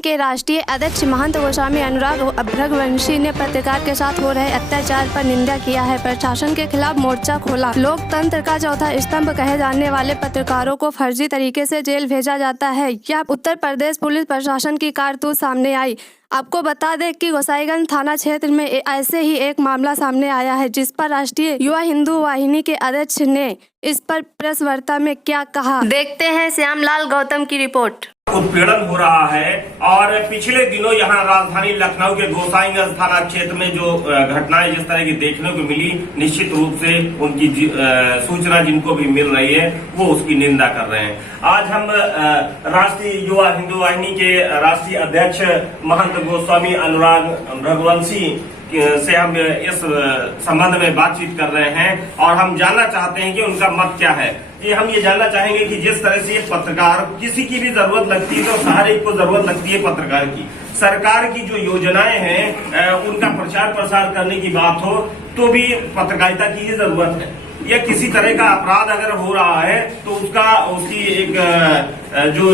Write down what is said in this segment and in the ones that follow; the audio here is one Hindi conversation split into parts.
के राष्ट्रीय अध्यक्ष महंत गोस्वामी अनुराग रघुवंशी ने पत्रकार के साथ हो रहे अत्याचार पर निंदा किया है। प्रशासन के खिलाफ मोर्चा खोला। लोकतंत्र का चौथा स्तंभ कहे जाने वाले पत्रकारों को फर्जी तरीके से जेल भेजा जाता है। यह उत्तर प्रदेश पुलिस प्रशासन की कारतूस सामने आई। आपको बता दें कि गोसाईगंज थाना क्षेत्र में ऐसे ही एक मामला सामने आया है, जिस पर राष्ट्रीय युवा हिंदू वाहिनी के अध्यक्ष ने इस पर प्रेस वार्ता में क्या कहा, देखते हैं श्यामलाल गौतम की रिपोर्ट। उत्पीड़न हो रहा है और पिछले दिनों यहाँ राजधानी लखनऊ के गोसाईगंज थाना क्षेत्र में जो घटनाएं जिस तरह की देखने को मिली, निश्चित रूप से उनकी सूचना जिनको भी मिल रही है वो उसकी निंदा कर रहे हैं। आज हम राष्ट्रीय युवा हिंदू वाहिनी के राष्ट्रीय अध्यक्ष महंत गोस्वामी अनुराग रघुवंशी से हम इस संबंध में बातचीत कर रहे हैं और हम जानना चाहते हैं कि उनका मत क्या है। हम ये जानना चाहेंगे कि जिस तरह से पत्रकार किसी की भी जरूरत लगती है तो हर एक को जरूरत लगती है पत्रकार की। सरकार की जो योजनाएं हैं उनका प्रचार प्रसार करने की बात हो तो भी पत्रकारिता की ही जरूरत है। या किसी तरह का अपराध अगर हो रहा है तो उसकी एक जो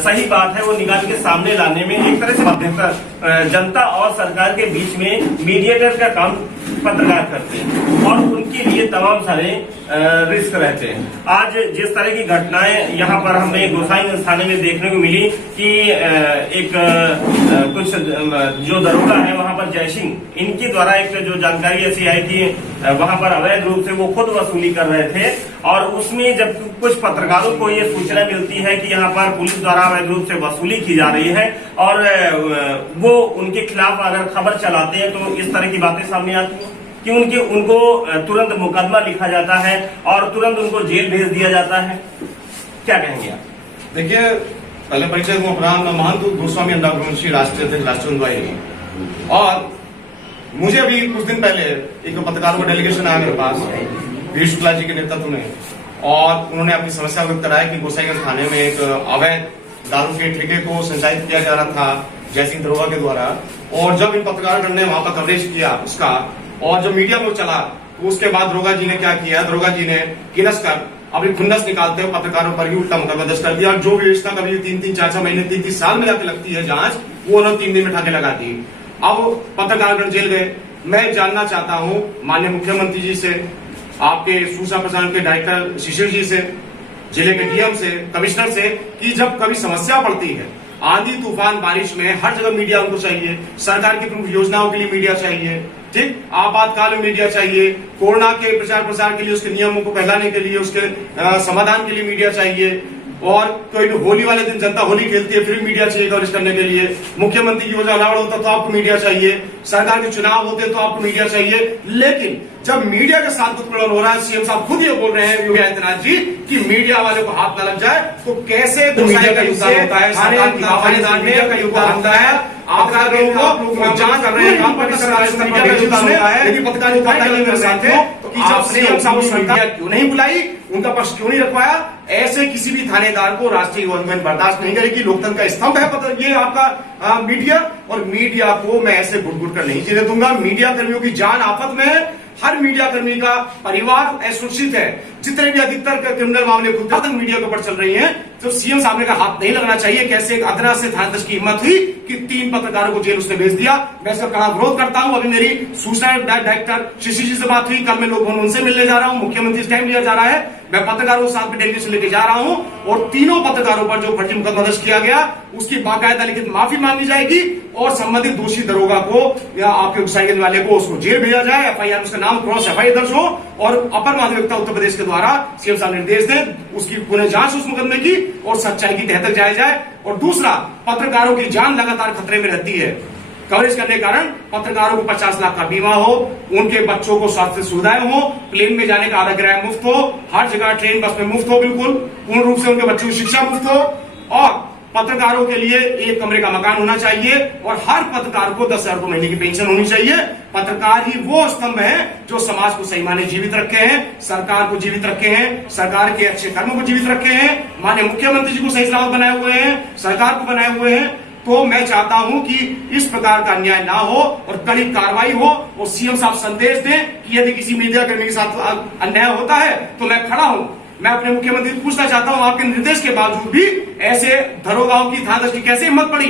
सही बात है वो निकाल के सामने लाने में एक तरह से मध्यस्थता जनता और सरकार के बीच में मीडिएटर का काम पत्रकार करते हैं और उनके लिए तमाम सारे रिस्क रहते हैं। आज जिस तरह की घटनाएं यहाँ पर हमें गोसाईगंज थाने में देखने को मिली कि एक कुछ जो दरोगा है वहाँ पर जयसिंह, इनके द्वारा एक जो जानकारी ऐसी आई कि वहाँ पर अवैध रूप से वो खुद वसूली कर रहे थे और उसमें जब कुछ पत्रकारों को ये सूचना मिलती है कि यहाँ पर पुलिस द्वारा अवैध रूप से वसूली की जा रही है और वो उनके खिलाफ अगर खबर चलाते हैं तो इस तरह की बातें सामने आती हैं कि उनको तुरंत मुकदमा लिखा जाता है और तुरंत उनको जेल भेज दिया जाता है। क्या कहेंगे आप? देखिए, पहले परिचय को अपना महंत गोस्वामी अनुराग रघुवंशी राष्ट्रीय अध्यक्ष राष्ट्रीय वाहिनी। और मुझे अभी कुछ दिन पहले एक पत्रकारों का डेलीगेशन आया मेरे पास वीर शुक्ला जी के नेतृत्व में और उन्होंने अपनी समस्या व्यक्त कराया कि गोसाईगंज थाने में एक अवैध दारू के ठेके को संचालित किया जा रहा था जयसिंह दरोगा के द्वारा। और जब इन पत्रकारों ने वहां पर कवरेज किया उसका और जब मीडिया में चला तो उसके बाद दरोगा जी ने क्या किया, दरोगा जी ने किनस कर अपनी खुन्नस निकालते हुए पत्रकारों पर ही उल्टा मुकदमा दर्ज कर दिया और जो विवेचना कभी 3-3, 4-4 महीने 3-3 साल में जाके लगती है जांच, वो उन्होंने 3 दिन में ठाके लगा दी। अब पत्रकार जेल गए। मैं जानना चाहता हूं माननीय मुख्यमंत्री जी से, आपके सूचना प्रसारण के डायरेक्टर शिशिर जी से, जिले के डीएम से, कमिश्नर से, कि जब कभी समस्या पड़ती है आंधी तूफान बारिश में हर जगह मीडिया उनको चाहिए, सरकार की प्रमुख योजनाओं के लिए मीडिया चाहिए, ठीक, आपातकाल में मीडिया चाहिए, कोरोना के प्रचार प्रसार के लिए उसके नियमों को फैलाने के लिए उसके समाधान के लिए मीडिया चाहिए और कोई होली वाले दिन जनता होली खेलती है फिर मीडिया चाहिए कवरेज करने के लिए, मुख्यमंत्री की योजना अनावरण होता तो आपको मीडिया चाहिए, सरकार के चुनाव होते तो आपको मीडिया चाहिए। लेकिन जब मीडिया के साथ उत्पीड़न हो रहा है, सीएम साहब खुद ये बोल रहे हैं योगी आदित्यनाथ जी कि मीडिया वाले को हाथ न लग जाए, तो कैसे मीडिया का योगदान होता है, सरकार की मीडिया का योगदान होता है, आपका लोगों को जांच कर रहे हैं काम पर मीडिया का योगदान होता है। यदि पत्रकारिता नहीं कर सकते तो कि जब सीएम साहब सरकार क्यों नहीं बुलाई, उनका पक्ष क्यों नहीं रखवाया, ऐसे किसी भी थानेदार को राष्ट्रीय गवर्नमेंट बर्दाश्त नहीं करेगी। लोकतंत्र का स्तंभ है ये आपका मीडिया, और मीडिया को मैं ऐसे घुट कर नहीं जीने दूंगा। मीडिया कर्मियों की जान आफत में है, हर मीडिया कर्मी का परिवार असुरक्षित है। जितने भी अधिकतर क्रिमिनल मामले खुद तक मीडिया के ऊपर चल रही हैं, तो सीएम साहब ने का हाथ नहीं लगना चाहिए। कैसे एक अदना से थानाध्यक्ष की हिम्मत हुई कि 3 पत्रकारों को जेल उसने भेज दिया। मैं इसका कड़ा विरोध करता हूं। अभी मेरी सूचना डायरेक्टर शिशिर जी से बात हुई, कल मैं लोग उनसे मिलने जा रहा हूं, मुख्यमंत्री से टाइम लिया जा रहा है, मैं पत्रकारों के साथ में डेलीगेशन लेके जा रहा हूं और तीनों पत्रकारों पर जो फर्जी मुकदमा दर्ज किया गया उसकी बाकायदा लिखित माफी मांगी जाएगी और संबंधित दोषी दरोगा को या आपके गोसाईगंज वाले को उसको जेल भेजा जाए, एफआईआर उसका नाम क्रॉस एफआईआर दर्ज हो और अपर माध्यमिकता उत्तर प्रदेश के द्वारा सीएम साहब निर्देश दें, उसकी पुनः जांच उस मुकदमे की और सच्चाई की तह तक जाया जाए। और दूसरा, पत्रकारों की जान लगातार खतरे में रहती है। कवरेज करने के कारण पत्रकारों को 50 लाख का बीमा हो, उनके बच्चों को स्वास्थ्य सुविधाएं हो, प्लेन में जाने का आधा किराया मुफ्त हो, हर जगह ट्रेन बस में मुफ्त हो, बिल्कुल पूर्ण रूप से उनके बच्चों की शिक्षा मुफ्त हो और पत्रकारों के लिए एक कमरे का मकान होना चाहिए और हर पत्रकार को 10,000 रुपए महीने की पेंशन होनी चाहिए। पत्रकार ही वो स्तंभ है जो समाज को सही माने जीवित रखे हैं, सरकार को जीवित रखे हैं, सरकार के अच्छे कर्मों को जीवित रखे हैं, माननीय मुख्यमंत्री जी को सही सलामत बनाए हुए हैं, सरकार को बनाए हुए हैं। तो मैं चाहता हूं कि इस प्रकार का अन्याय ना हो और कड़ी कार्रवाई हो और सीएम साहब संदेश दें कि यदि किसी मीडिया कर्मी के साथ अन्याय होता है तो मैं खड़ा हूं। मैं अपने मुख्यमंत्री से पूछना चाहता हूं, आपके निर्देश के बावजूद भी ऐसे दरोगाओं की थानाध्यक्ष की कैसे हिम्मत पड़ी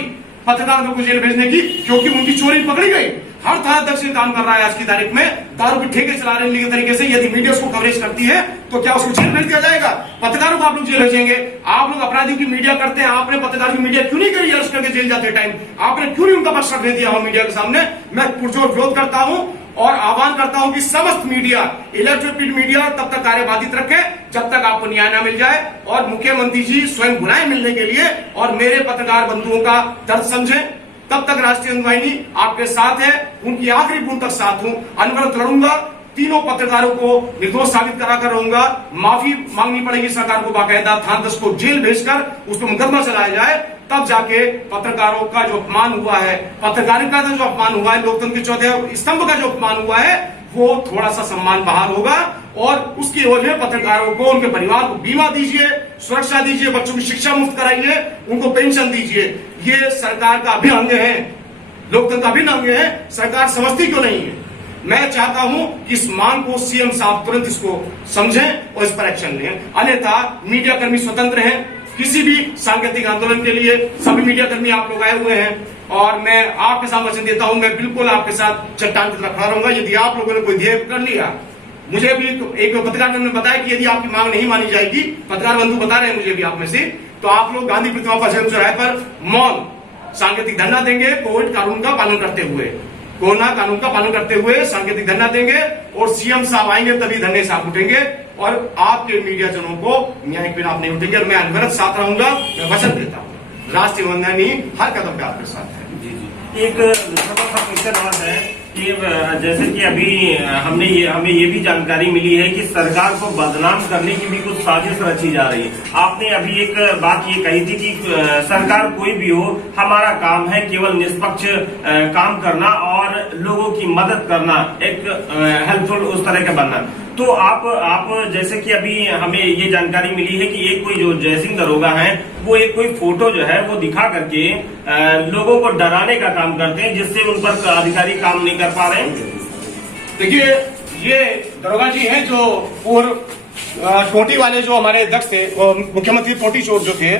पत्रकारों को जेल भेजने की, क्योंकि उनकी चोरी पकड़ी गई। हर थाना अध्यक्ष काम कर रहा है आज की तारीख में, दारू के ठेके चला रहे हैं तरीके से। यदि मीडिया उसको कवरेज करती है तो क्या उसको जेल भेज दिया जाएगा? पत्रकारों को आप लोग जेल भेजेंगे? आप लोग अपराधियों की मीडिया करते हैं, आपने पत्रकारों की मीडिया क्यों नहीं करी अरेस्ट करके जेल जाते टाइम? आपने क्यों नहीं उनका पक्ष रखने दिया हो मीडिया के सामने? मैं पुरजोर विरोध करता हूं और आह्वान करता हूं कि समस्त मीडिया, इलेक्ट्रॉनिक मीडिया तब तक कार्य बाधित रखे जब तक आपको न्याय न मिल जाए, और मुख्यमंत्री जी स्वयं बुलाए मिलने के लिए और मेरे पत्रकार बंधुओं का दर्द समझें। तब तक राष्ट्रीय हिंद वाहिनी आपके साथ है, उनकी आखिरी बूंद तक साथ हूं, अनवरत लड़ूंगा, तीनों पत्रकारों को निर्दोष साबित कराकर रहूंगा। माफी मांगनी पड़ेगी सरकार को, बाकायदा थाना को जेल भेजकर उस पर मुकदमा चलाया जाए, तब जाके पत्रकारों का जो अपमान हुआ है, पत्रकारिता का जो अपमान हुआ है, लोकतंत्र के चौथे स्तंभ का जो अपमान हुआ है, वो थोड़ा सा सम्मान बहाल होगा। और उसकी एवज में पत्रकारों को, उनके परिवार को बीमा दीजिए, सुरक्षा दीजिए, बच्चों की शिक्षा मुफ्त कराइए, उनको पेंशन दीजिए। ये सरकार का अभिन्न अंग है, लोकतंत्र का अभिन्न अंग है। सरकार समझती क्यों नहीं है? मैं चाहता हूं कि इस मांग को सीएम साहब तुरंत इसको समझें और इस पर एक्शन लें, अन्यथा मीडिया कर्मी स्वतंत्र हैं। किसी भी सांकेतिक आंदोलन के लिए सभी मीडिया कर्मी आप लोग आए हुए हैं, और मैं आपके साथ वचन देता हूं, मैं बिल्कुल आपके साथ चट्टान की तरह खड़ा रहूंगा। यदि आप लोगों ने कोई ध्येय कर लिया, मुझे भी एक पत्रकार ने बताया कि यदि आपकी मांग नहीं मानी जाएगी, पत्रकार बंधु बता रहे हैं मुझे भी आप में से, तो आप लोग गांधी प्रतिमा पर चौराहे पर मौन सांकेतिक धरना देंगे, कोविड कानून का पालन करते हुए, कोरोना कानून का पालन करते हुए सांकेतिक धरना देंगे, और सीएम साहब आएंगे तभी धरने से आप उठेंगे, और आपके मीडिया जनों को न्याय के बिना आप नहीं उठेंगे। और मैं अनवरत साथ रहूंगा, मैं वचन देता हूँ, राष्ट्रीय वंदनी हर कदम पे आपके साथ है। एक छोटा सा क्वेश्चन और है कि जैसे कि अभी हमें ये भी जानकारी मिली है कि सरकार को बदनाम करने की भी कुछ साजिश रची जा रही है। आपने अभी एक बात ये कही थी कि सरकार कोई भी हो, हमारा काम है केवल निष्पक्ष काम करना और लोगों की मदद करना, एक हेल्पफुल उस तरह का बनना। तो आप जैसे कि अभी हमें ये जानकारी मिली है कि एक कोई जो जयसिंह दरोगा है, वो एक कोई फोटो जो है वो दिखा करके लोगों को डराने का काम करते हैं, जिससे उन पर अधिकारी काम नहीं कर पा रहे हैं। देखिए, ये दरोगा जी हैं जो पूर्व टोटी वाले जो हमारे अध्यक्ष थे, वो मुख्यमंत्री टोटी चोर जो थे,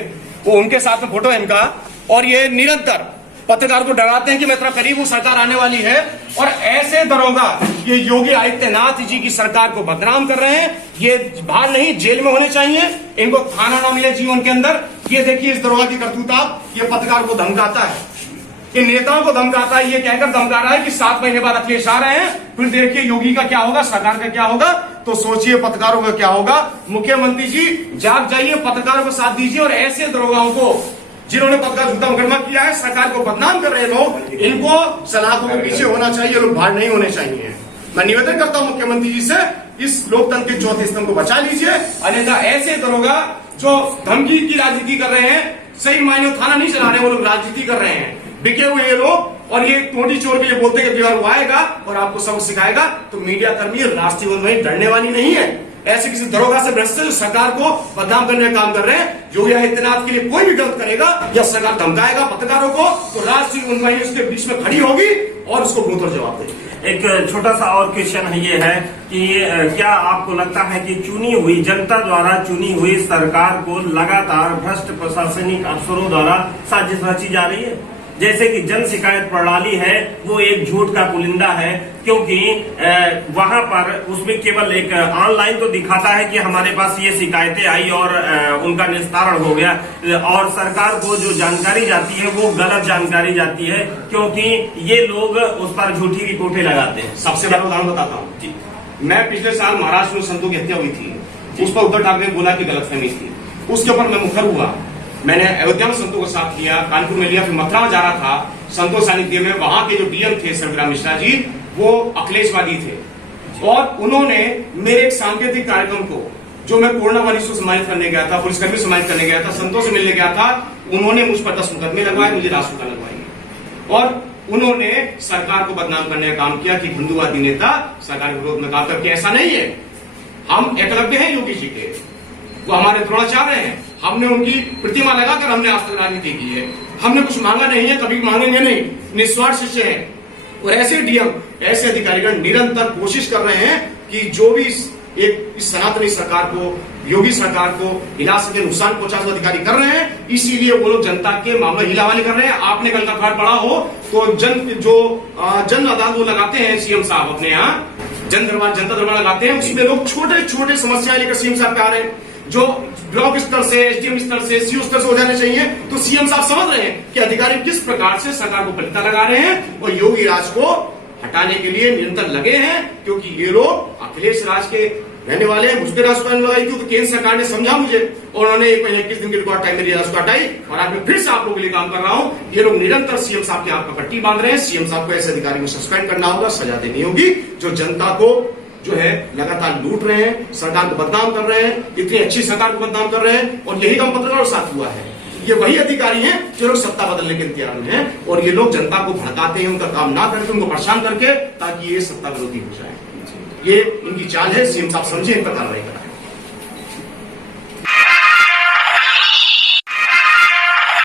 वो उनके साथ में फोटो है इनका, और ये निरंतर पत्रकार को डराते हैं कि मैं इतना करीब हूं, सरकार आने वाली है। और ऐसे दरोगा ये योगी आदित्यनाथ जी की सरकार को बदनाम कर रहे हैं। ये बाहर नहीं, जेल में होने चाहिए, इनको थाना ना मिले जीवन के अंदर। ये देखिए इस दरोगा की करतूत, ये पत्रकार को धमकाता है, इन नेताओं को धमकाता है, ये कहकर धमका रहा है कि 7 महीने बाद अखिलेश आ रहे हैं, फिर देखिए योगी का क्या होगा, सरकार का क्या होगा, तो सोचिए पत्रकारों का क्या होगा। मुख्यमंत्री जी जाग जाइए, पत्रकारों को साथ दीजिए, और ऐसे दरोगाओं को जिन्होंने पत्रकार झूठा मुकदमा किया है, सरकार को बदनाम कर रहे लोग, इनको सलाखों के पीछे होना चाहिए, लोग बाहर नहीं होने चाहिए। मैं निवेदन करता हूं मुख्यमंत्री जी से, इस लोकतंत्र के चौथे स्तंभ को बचा लीजिए, अन्यथा ऐसे दरोगा जो धमकी की राजनीति कर रहे हैं, सही मायने थाना नहीं चला रहे, वो लोग राजनीति कर रहे हैं, बिके हुए ये लोग। और ये टोटी चोर के लिए बोलते हैं कि वो आएगा और आपको सबक सिखाएगा, तो मीडिया कर्मी राष्ट्रीय वंदनी डरने वाली नहीं है। ऐसे किसी दरोगा से भ्रष्टाचार जो सरकार को बदनाम करने का काम कर रहे हैं, योगी आदित्यनाथ के लिए कोई भी गलत करेगा या सरकार धमकाएगा पत्रकारों को, तो राष्ट्रीय वंदनी उसके बीच में खड़ी होगी और उसको मुंहतोड़ जवाब देगी। एक छोटा सा और क्वेश्चन ये है कि क्या आपको लगता है कि चुनी हुई जनता द्वारा चुनी हुई सरकार को लगातार भ्रष्ट प्रशासनिक अफसरों द्वारा साजिश रची जा रही है? जैसे कि जन शिकायत प्रणाली है, वो एक झूठ का पुलिंदा है, क्योंकि वहां पर उसमें केवल एक ऑनलाइन तो दिखाता है कि हमारे पास ये शिकायतें आई और उनका निस्तारण हो गया, और सरकार को जो जानकारी जाती है वो गलत जानकारी जाती है, क्योंकि ये लोग उस पर झूठी रिपोर्टें लगाते हैं। सबसे बड़ा उदाहरण बताता हूँ जी, मैं पिछले साल महाराष्ट्र में संतों की हत्या हुई थी, उस पर उद्धव ठाकरे ने बोला कि गलतफहमी थी, उसके ऊपर मैं मुखर हुआ। मैंने अयोध्या में संतों को साथ लिया, कानपुर में लिया, फिर मथुरा में जा रहा था, संतों सानिध्य में वहां के जो डीएम थे सर्वग्राम मिश्रा जी, वो अखिलेशवादी थे, और उन्होंने मेरे एक सांकेतिक कार्यक्रम को, जो मैं कोरोना मरीज को सम्मानित करने गया था, पुलिसकर्मी सम्मानित करने गया था, संतों से मिलने गया था, उन्होंने मुझ पर 10 मुकदमे लगवाए, मुझे राष्ट्रपति लगवाएंगे, और उन्होंने सरकार को बदनाम करने का काम किया कि हिंदुवादी नेता सरकार के विरोध में काम करके। ऐसा नहीं है, हम एकलव्य हैं योगी जी के, वो हमारे द्रोणाचार्य हैं, हमने उनकी प्रतिमा लगाकर हमने आज तक राजनीति की है, हमने कुछ मांगा नहीं है, कभी मांगेंगे नहीं, निस्वार्थ शिष्य हैं। और ऐसे डीएम, ऐसे अधिकारीगण निरंतर कोशिश कर रहे हैं कि जो भी इस सनातनी सरकार को योगी सरकार को हिला सके, नुकसान पहुंचा सके अधिकारी कर रहे हैं। इसीलिए वो लोग जनता के मामले हिलावाली कर रहे हैं। आपने कल का अखबार पढ़ा हो तो जन अदालत वो लगाते हैं सीएम साहब अपने यहाँ, जनता दरबार लगाते हैं, उसमें लोग छोटे छोटे समस्याएं लेकर सीएम साहब पे आ रहे हैं जो ब्लॉक स्तर से, एसडीएम स्तर से, सीओ स्तर से हो जाने चाहिए। तो सीएम साहब समझ रहे हैं कि अधिकारी किस प्रकार से सरकार को पलटा लगा रहे हैं और योगी राज को हटाने के लिए निरंतर लगे हैं, क्योंकि ये लोग अखिलेश राज के रहने वाले हैं। मुझ पर राजस्व लगाई थी तो केंद्र सरकार ने समझा मुझे और उन्होंने 1 महीने 21 दिन के रिकॉर्ड टाइम में राजस्व हटाई और आज मैं फिर से आप लोगों के लिए काम कर रहा हूं। ये लोग निरंतर सीएम साहब के हाथ पर पट्टी बांध रहे हैं। सीएम साहब को ऐसे अधिकारी को सस्पेंड करना होगा, सजा देनी होगी जो जनता को जो है लगातार लूट रहे हैं, सरकार को बदनाम कर रहे हैं, इतनी अच्छी सरकार को बदनाम कर रहे हैं। और यही काम पत्रकारों के साथ हुआ है। ये वही अधिकारी हैं जो लोग सत्ता बदलने के इंतजार में हैं और ये लोग जनता को भड़काते हैं, उनका काम ना करके उनको परेशान करके, ताकि ये सत्ता विरोधी हो जाए। ये इनकी चाल है। सीएम साहब समझे, इन पर कार्रवाई करें।